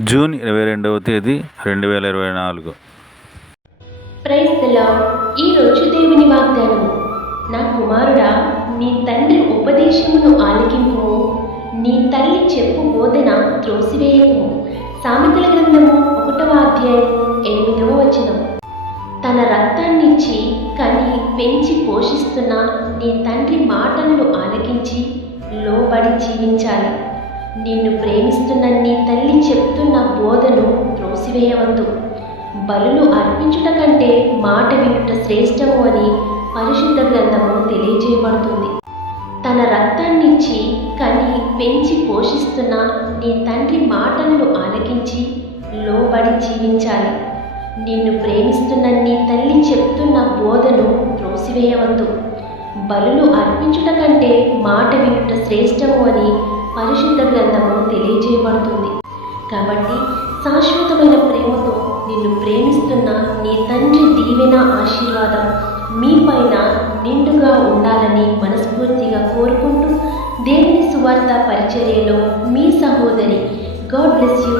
June ఇరవై రెండవ తేదీ రెండు వేల ఇరవై నాలుగు. ప్రైజ్ ఈ రోజు దేవుని వాగ్దానం. నా కుమారుడా నీ తండ్రి ఉపదేశమును ఆలకింపు. నీ తల్లి చెప్పు బోధన త్రోసివేయము. సామెతల గ్రంథము ఒకటవ అధ్యాయం ఎనిమిదవ వచనం. తన రక్తాన్నిచ్చి కని పెంచి పోషిస్తున్న నీ తండ్రి మాటలను ఆలకించి లోబడి జీవించాలి. నిన్ను ప్రేమిస్తున్న నీ తల్లి చెప్తున్న బోధను త్రోసివేయవద్దు. బలులు అర్పించుట కంటే మాట వినుట శ్రేష్టము అని పరిశుద్ధ గ్రంథము తెలియజేయబడుతుంది. తన రక్తాన్నిచ్చి కని పెంచి పోషిస్తున్న నీ తండ్రి మాటలను ఆలకించి లోబడి జీవించాలి. నిన్ను ప్రేమిస్తున్న నీ తల్లి చెప్తున్న బోధను త్రోసివేయవద్దు. బలులు అర్పించుట కంటే మాట వినుట శ్రేష్టము అని కాబట్టి శాశ్వతమైన ప్రేమతో నిన్ను ప్రేమిస్తున్న నీ తండ్రి దీవెన ఆశీర్వాదం మీ పైన నిండుగా ఉండాలని మనస్ఫూర్తిగా కోరుకుంటూ దేవుని సువార్త పరిచర్యలో మీ సహోదరి. God bless you